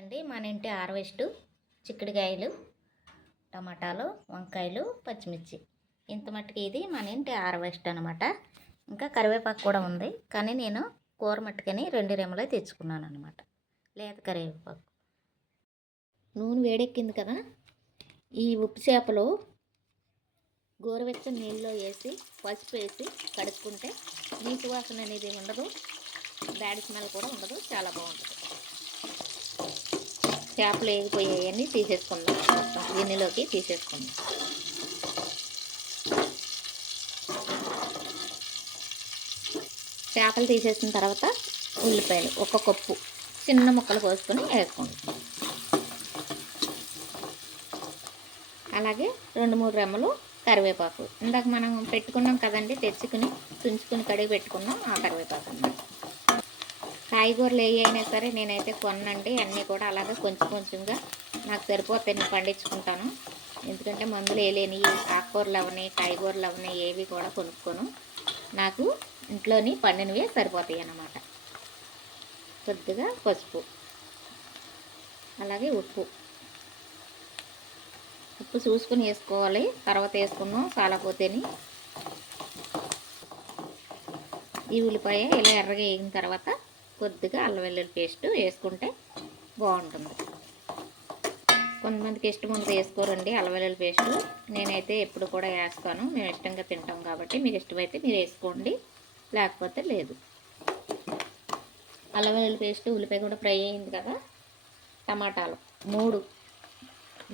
అండి మన ఇంటి హార్వెస్ట్ చిక్కుడుకాయలు టమాటాలు వంకాయలు పచ్చిమిర్చి. ఇంత మట్టుకు ఇది మన ఇంటి హార్వెస్ట్ అనమాట ఇంకా కరివేపాకు కూడా ఉంది. కానీ నేను కూర మట్టుకని రెండు రెమ్మలే తెచ్చుకున్నాను అనమాట లేత కరివేపాకు. నూనె వేడెక్కింది కదా. ఈ ఉప్పు చేపలు గోరువెచ్చని నీళ్ళలో వేసి పసుపు వేసి కడుక్కుంటే నీటి వాసన అనేది ఉండదు బ్యాడ్ స్మెల్ కూడా ఉండదు. చాలా బాగుంటుంది. చేపలు వేగిపోయాయని తీసేసుకుందాం. మొత్తం గిన్నెలోకి తీసేసుకుందాం. చేపలు తీసేసిన తర్వాత ఉల్లిపాయలు ఒక కప్పు చిన్న ముక్కలు కోసుకొని వేసుకోండి. అలాగే రెండు మూడు రెమ్మలు కరివేపాకు. ఇందాక మనం పెట్టుకున్నాం కదండి తెచ్చుకుని తుంచుకుని కడిగి పెట్టుకున్నాం ఆ కరివేపాకు అన్నమాట. కాయగూరలు ఏ అయినా సరే నేనైతే కొనండి అన్నీ కూడా అలాగే కొంచెం కొంచెంగా నాకు సరిపోతాయి నేను పండించుకుంటాను. ఎందుకంటే మందులు వేయలేని ఆకుకూరలు అవని కాయగూరలు అవని ఏవి కూడా కొనుక్కోను. నాకు ఇంట్లోని పండినవే సరిపోతాయి అన్నమాట. కొద్దిగా పసుపు అలాగే ఉప్పు. ఉప్పు చూసుకుని వేసుకోవాలి. తర్వాత వేసుకున్నాం చాలపోతేని ఈ ఉల్లిపాయ ఇలా ఎర్రగా వేగిన తర్వాత కొద్దిగా అల్లం వెల్లుల్లి పేస్ట్ వేసుకుంటే బాగుంటుంది. కొంతమందికి ఇష్టం ఉంది వేసుకోరండి అల్లం వెల్లుల్లి పేస్ట్. నేనైతే ఎప్పుడు కూడా వేస్తాను. మేము ఇష్టంగా తింటాం కాబట్టి మీకు ఇష్టమైతే మీరు వేసుకోండి. లేకపోతే లేదు. అల్లం వెల్లుల్లి పేస్ట్ ఉల్లిపాయ కూడా ఫ్రై అయింది కదా టమాటాలు మూడు.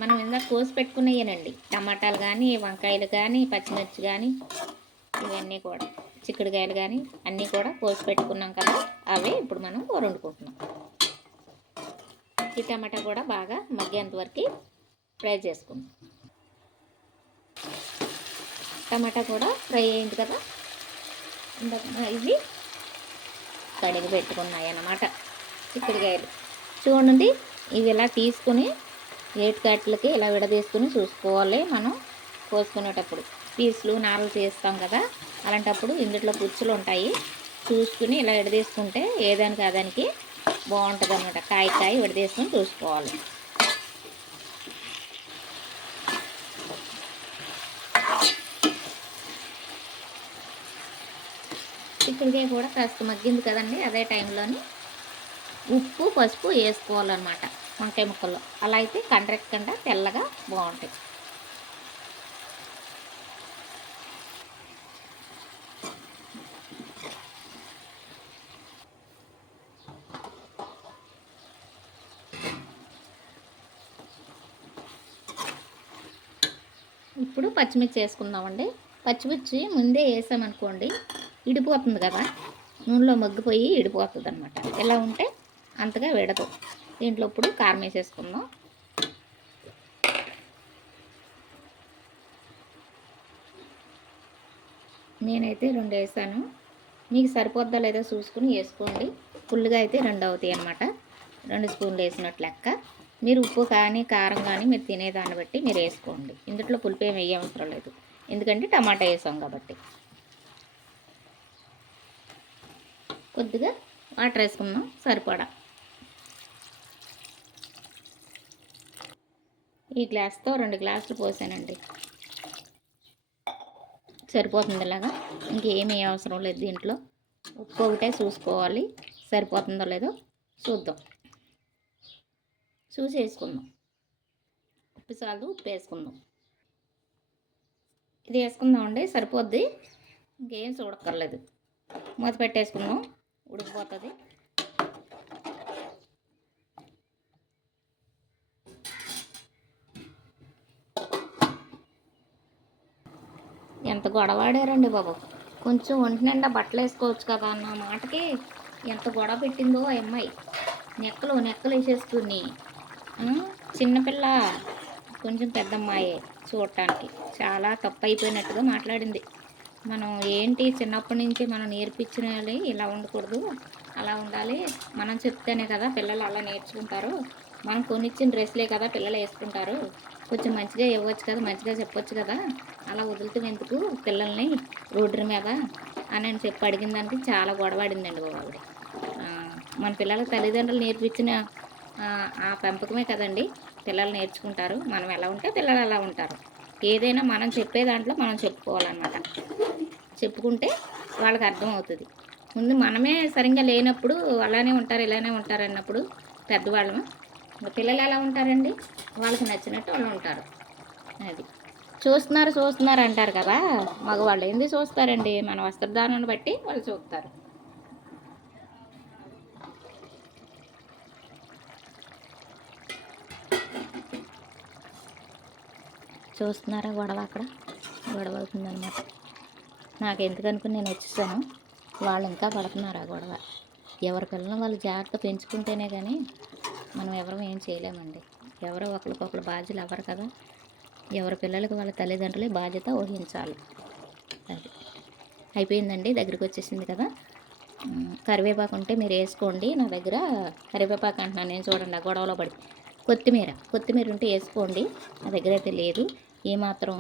మనం ఇందాక కోసి పెట్టుకునేయనండి టమాటాలు కానీ వంకాయలు కానీ పచ్చిమిర్చి కానీ ఇవన్నీ కూడా. చిక్కుడుకాయలు కానీ అన్నీ కూడా కోసి పెట్టుకున్నాం కదా అవి ఇప్పుడు మనం కూర వండుకుంటున్నాం. ఈ టమాటా కూడా బాగా మగ్గేంత వరకు ఫ్రై చేసుకుందాం. టమాటా కూడా ఫ్రై అయింది కదా ఇవి కడిగి పెట్టుకున్నాయి అన్నమాట చిక్కుడుకాయలు. చూడండి ఇవి ఇలా తీసుకుని ఏటు ఇలా విడదీసుకుని చూసుకోవాలి మనం కోసుకునేటప్పుడు. పీసులు నారలు తీస్తాం కదా అలాంటప్పుడు ఇందులో పుచ్చులు ఉంటాయి. చూసుకుని ఇలా విడదీసుకుంటే ఏదానికి అదానికి బాగుంటుంది అనమాట కాయ కాయ విడదీసుకుని చూసుకోవాలి. చిక్కుడుకాయ కూడా కాస్త మగ్గింది కదండి. అదే టైంలోని ఉప్పు పసుపు వేసుకోవాలన్నమాట. వంకాయ ముక్కల్లో. అలా అయితే కండ్రెక్కకుండా తెల్లగా బాగుంటాయి. ఇప్పుడు పచ్చిమిర్చి వేసుకుందామండి. పచ్చిమిర్చి ముందే వేసామనుకోండి ఇడిపోతుంది కదా. నూనెలో మగ్గిపోయి ఇడిపోతుంది అనమాట ఎలా ఉంటే అంతగా విడదు. దీంట్లో ఇప్పుడు కారం వేసేసుకుందాం. నేనైతే రెండు వేసాను. మీకు సరిపోద్దా లేదో చూసుకుని వేసుకోండి. ఫుల్గా అయితే రెండు అవుతాయి అన్నమాట. రెండు స్పూన్లు వేసినట్టు లెక్క. మీరు ఉప్పు కానీ కారం కానీ మీరు తినేదాన్ని బట్టి మీరు వేసుకోండి. ఇందులో పులుపు ఏమి వేయవసరం లేదు. ఎందుకంటే టమాటా వేసాం కాబట్టి. కొద్దిగా వాటర్ వేసుకుందాం. సరిపడా. ఈ గ్లాస్తో రెండు గ్లాసులు పోసానండి. సరిపోతుంది ఇలాగా. ఇంకేమీ అవసరం లేదు దీంట్లో. ఉప్పు ఒకటే చూసుకోవాలి. సరిపోతుందో లేదో చూద్దాం. చూసి వేసుకుందాం ఉప్పు చాలు ఉప్పు వేసుకుందాం. ఇది వేసుకుందామండి సరిపోద్ది. ఇంకేం చూడక్కర్లేదు. మూత పెట్టేసుకుందాం ఉడికిపోతుంది. ఎంత గొడవాడారండి బాబు. కొంచెం ఒంటి నిండా బట్టలు వేసుకోవచ్చు కదా అన్న మాటకి ఎంత గొడవ పెట్టిందో ఆ అమ్మాయి. నెక్కలు నెక్కలు వేసేసుకుని చిన్నపిల్ల కొంచెం పెద్దమ్మాయి చూడటానికి. చాలా తప్పు అయిపోయినట్టుగా మాట్లాడింది. మనం ఏంటి చిన్నప్పటి నుంచి మనం నేర్పించిన వాళ్ళు ఇలా ఉండకూడదు అలా ఉండాలి. మనం చెప్తేనే కదా పిల్లలు అలా నేర్చుకుంటారు. మనం కొనిచ్చిన డ్రెస్లే కదా పిల్లలు వేసుకుంటారు. కొంచెం మంచిగా ఇవ్వచ్చు కదా మంచిగా చెప్పొచ్చు కదా. అలా వదులుతూ ఎందుకు పిల్లల్ని రోడ్డు మీద అని అని చెప్పి అడిగిన దానికి చాలా గొడవాడిందండి బాబు. ఆవిడ మన పిల్లల తల్లిదండ్రులు నేర్పించిన ఆ- పెంపకమే కదండి. పిల్లలు నేర్చుకుంటారు. మనం ఎలా ఉంటే పిల్లలు అలా ఉంటారు. ఏదైనా మనం చెప్పే దాంట్లో మనం చెప్పుకోవాలన్నమాట. చెప్పుకుంటే వాళ్ళకి అర్థమవుతుంది. ముందు మనమే సరిగ్గా లేనప్పుడు అలానే ఉంటారు ఇలానే ఉంటారు అన్నప్పుడు పెద్దవాళ్ళము? పిల్లలు ఎలా ఉంటారండి? వాళ్ళకి నచ్చినట్టు వాళ్ళు ఉంటారు. అది. చూస్తున్నారు చూస్తున్నారు అంటారు కదా. మగవాళ్ళు ఏంది చూస్తారండి? మన వస్త్రధారణను బట్టి వాళ్ళు చూస్తారు చూస్తున్నారా గొడవ అక్కడ? గొడవ అవుతుందన్నమాట నాకు ఎందుకనుకుని నేను వచ్చేసాను. వాళ్ళు ఇంకా పడుతున్నారు ఆ గొడవ. ఎవరి పిల్లలను వాళ్ళు జాగ్రత్త పెంచుకుంటేనే కానీ మనం ఎవరం ఏం చేయలేమండి. ఎవరో ఒకరికొకరు బాధ్యులు అవ్వరు కదా. ఎవరి పిల్లలకు వాళ్ళ తల్లిదండ్రులే బాధ్యత వహించాలి. అది అయిపోయిందండి దగ్గరికి వచ్చేసింది కదా. కరివేపాకు ఉంటే మీరు వేసుకోండి నా దగ్గర కరివేపాకు అంటున్నాను నేను చూడండి ఆ గొడవలో పడి. కొత్తిమీర కొత్తిమీర ఉంటే వేసుకోండి నా దగ్గర అయితే లేదు. ఏమాత్రం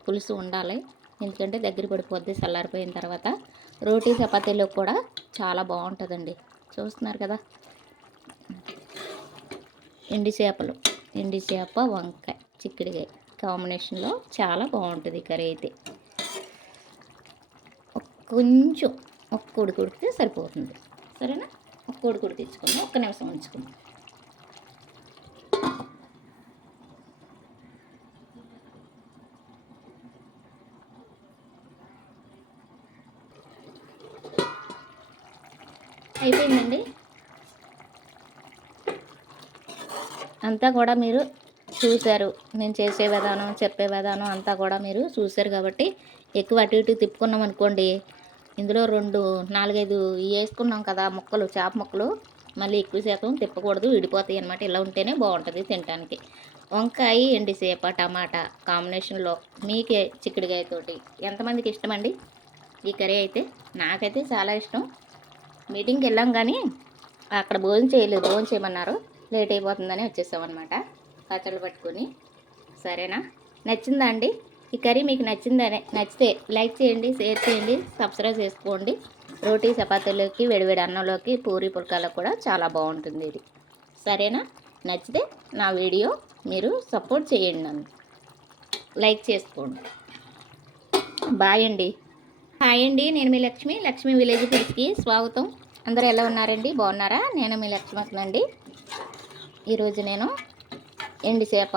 పులుసు ఉండాలి. ఎందుకంటే దగ్గర పడిపోద్ది చల్లారిపోయిన తర్వాత. రోటీ చపాతీలో కూడా చాలా బాగుంటుందండి. చూస్తున్నారు కదా? ఎండి చేపలు ఎండి చేప వంకాయ చిక్కుడుకాయ కాంబినేషన్లో చాలా బాగుంటుంది కర్రీ అయితే. కొంచెం ఒక్క ఉడికి ఉడికితే సరిపోతుంది. సరేనా? ఒక్క ఉడికి ఉడికించుకుందాం ఒక్క నిమిషం ఉంచుకుందాం. అయిపోయిందండి. అంతా కూడా మీరు చూశారు. నేను చేసే విధానం చెప్పే విధానం అంతా కూడా మీరు చూశారు కాబట్టి ఎక్కువ అటు ఇటు తిప్పుకున్నాం అనుకోండి. ఇందులో రెండు నాలుగైదు వేసుకున్నాం కదా ముక్కలు చేప ముక్కలు. మళ్ళీ ఎక్కువ శాతం తిప్పకూడదు విడిపోతాయి అనమాట ఇలా ఉంటేనే బాగుంటుంది తినడానికి వంకాయ ఎండి సేప టమాటా కాంబినేషన్లో మీకే చిక్కుడుకాయతోటి ఎంతమందికి ఇష్టమండి? ఈ కర్రీ అయితే నాకైతే చాలా ఇష్టం. మీటింగ్కి వెళ్ళాం కానీ అక్కడ భోజనం చేయలేదు భోజనం చేయమన్నారు. లేట్ అయిపోతుందని వచ్చేసామన్నమాట పచ్చళ్ళు పట్టుకొని. సరేనా? నచ్చిందా అండి? ఈ కర్రీ మీకు నచ్చిందనే నచ్చితే లైక్ చేయండి షేర్ చేయండి సబ్స్క్రైబ్ చేసుకోండి. రోటీ చపాతీలోకి వేడివేడి అన్నంలోకి పూరి పుల్కాలకు కూడా చాలా బాగుంటుంది ఇది. సరేనా? నచ్చితే నా వీడియో మీరు సపోర్ట్ చేయండి నన్ను. లైక్ చేసుకోండి. బాయ్ అండి. హాయ్ అండి నేను మీ లక్ష్మి. లక్ష్మి విలేజ్ ఫ్రెండ్స్కి స్వాగతం. అందరూ ఎలా ఉన్నారండి? బాగున్నారా? నేను మీ లక్ష్మకునండి ఈరోజు నేను ఎండిసేప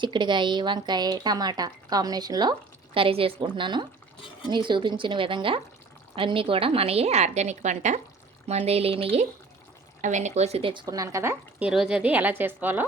చిక్కుడుకాయ వంకాయ టమాటా కాంబినేషన్లో కర్రీ చేసుకుంటున్నాను. మీకు చూపించిన విధంగా అన్నీ కూడా మనయే. ఆర్గానిక్ పంట మందే లేనివి అవన్నీ కోసి తెచ్చుకున్నాను కదా. ఈరోజు అది ఎలా చేసుకోవాలో